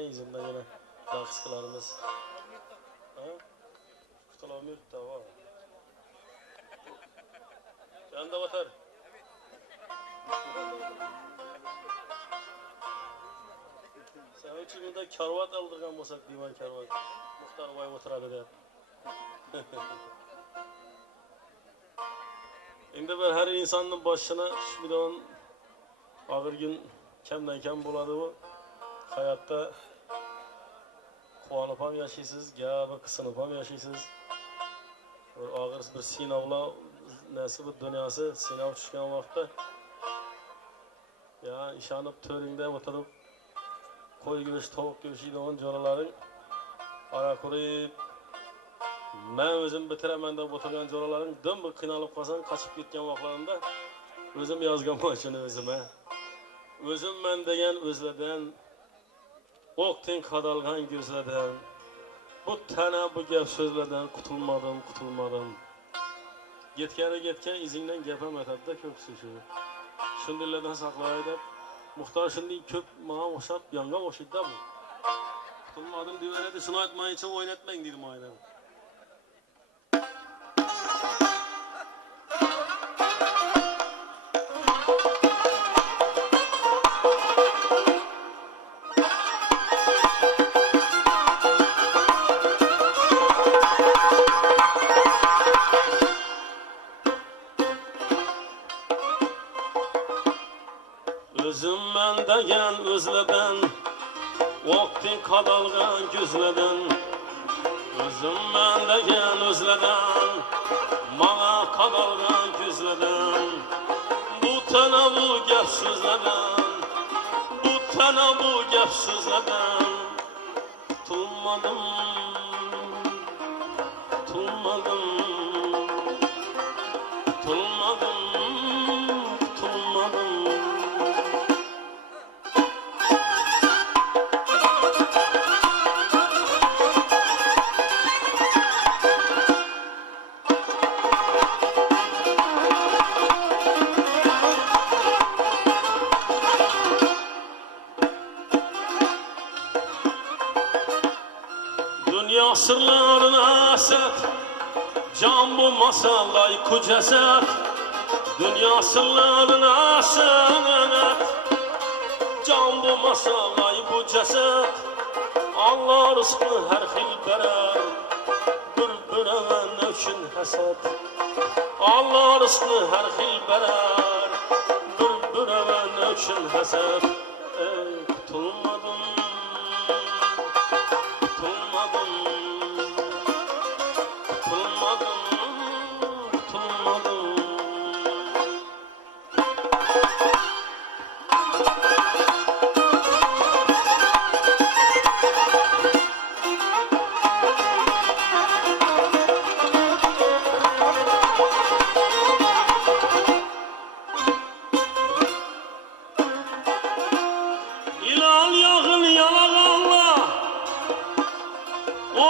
beri yüzünden yine yakışıklarımız. Kutulamıyor da var. Yanında batar. Sen için bunda karvat aldırgan olsak divan karvat. Muhtar vay oturardı der. Şimdi ben her insanın başına bir de onun ağır gün kemden kem buladı bu. Hayatta kuanıp ham yaşaysız, gâbe kısınıp ham yaşaysız. Ağır bir sinavla nesi bu dünyası sınav çıkan vakti ya işanıp töründe oturup koy göğüş tavuk göğüşüyle onun coraların ara kuruyup ben özüm bitiremen de oturgan coraların dön bir kınalıp kalsan kaçıp gitken vaklarında özüm yazgan başını özüme özüm ben degen özleden oktin kadalgan gözleden bu tane bu gep sözlerden kutulmadım Getken izinden gepem etadi köksü şu. Şundillerden saklaydı. Muhtar şimdi köp bana oşat, yanga oşit da bu. Kutulmadım diyorlardı, şunu atmayın için oynatmayın dedim aynen. Özüm ben degen özleden Okti kadalgan gözleden Özüm ben degen özleden Bana kadalgan gözleden Bu tane bu gep sözleden Bu tane bu gep sözleden Tutulmadım Dünya sırlarına set Can bu masalay kuceset Dünya sırlarına set Can bu masalay bu ceset Allah rızkını her hil berer Bülbülen için heset Allah rızkını her hil berer Bülbülen için heset Kutulmadım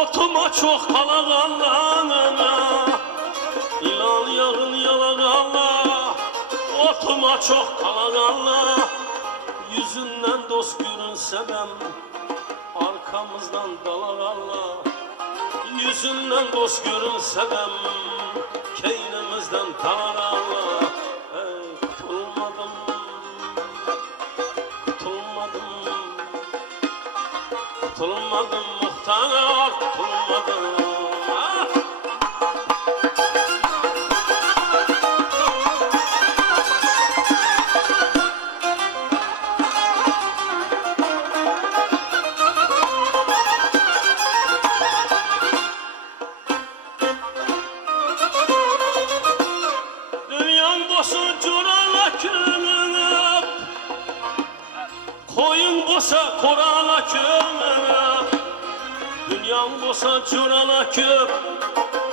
Otuma çok kalağanla İlan yağın yalağanla Otuma çok kalağanla Yüzünden dost görünsem Arkamızdan dalağanla Yüzünden dost görünsem Keynimizden dalağanla Kutulmadım muhtar kutulmadım Dünyan boşu curala kürünüp Koyun boşa korala kürünüp Dünyan boşa curala küp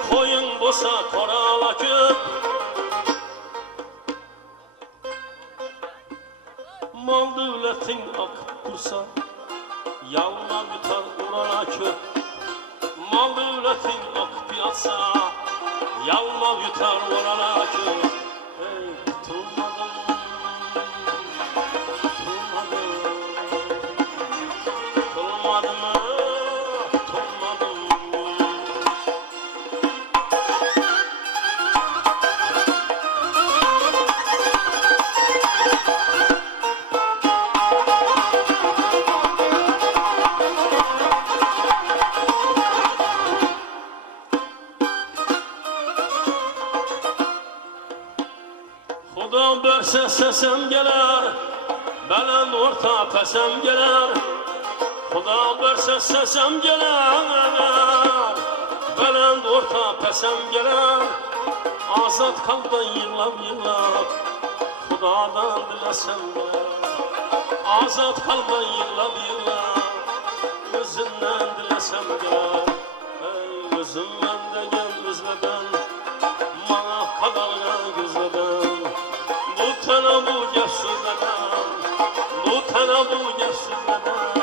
Koyun boşa korala küp Mal devletin akıp dursa Yalma yutar urala küp Mal devletin akıp yatsa Yalma yutar urala küp Kutulmadım sesem gelir, belend orta pesem gelir. Xuda verse sesem gelir, belend orta pesem gelir. Azat kaldan yığlab yığlab, Xudadan dilesem gelir. Azat kaldan yığlab yığlab, özünden dilesem gelir. Ey özüm mende gel özleden, bana kadalgan gözleden. Bu tane bu gep sözleden, bu tane bu gep sözleden.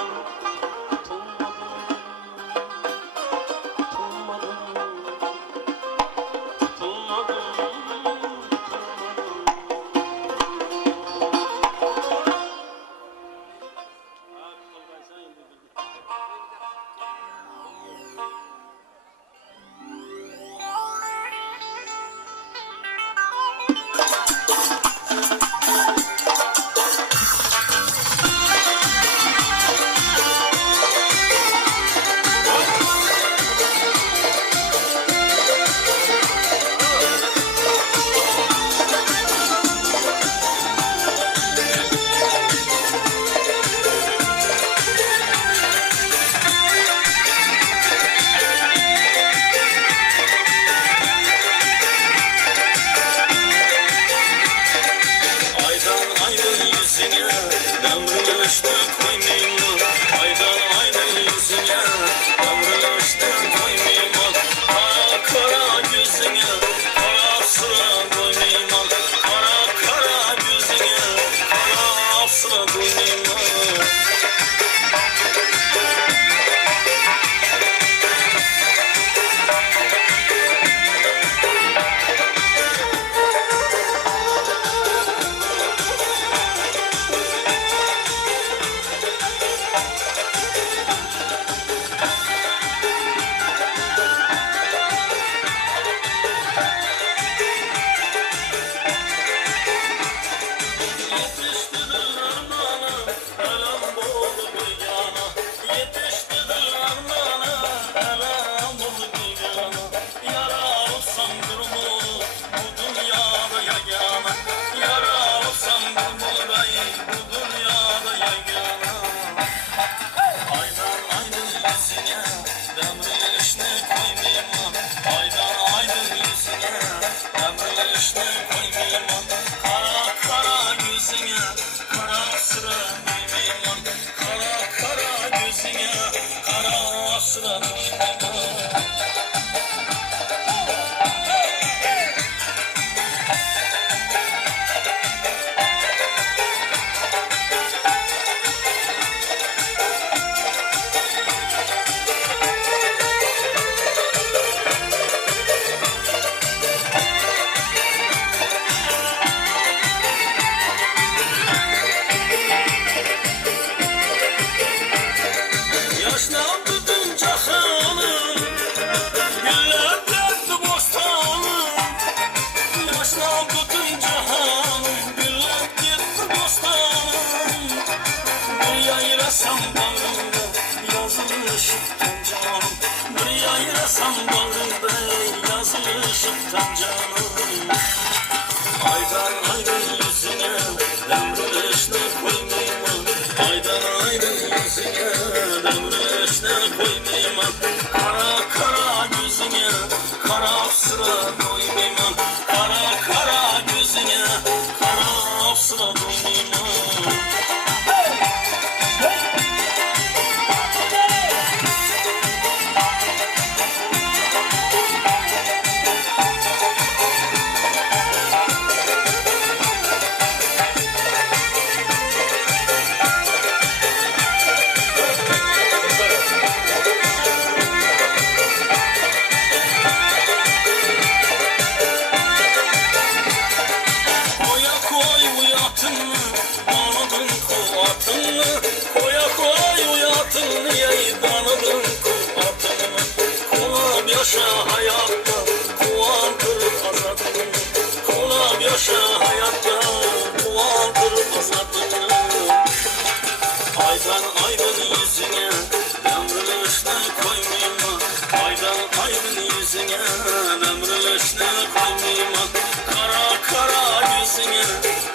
Ömrü üstüne koymayayım, kara kara yüzüne,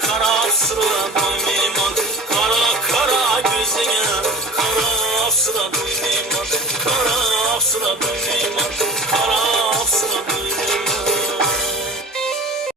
kara Asrına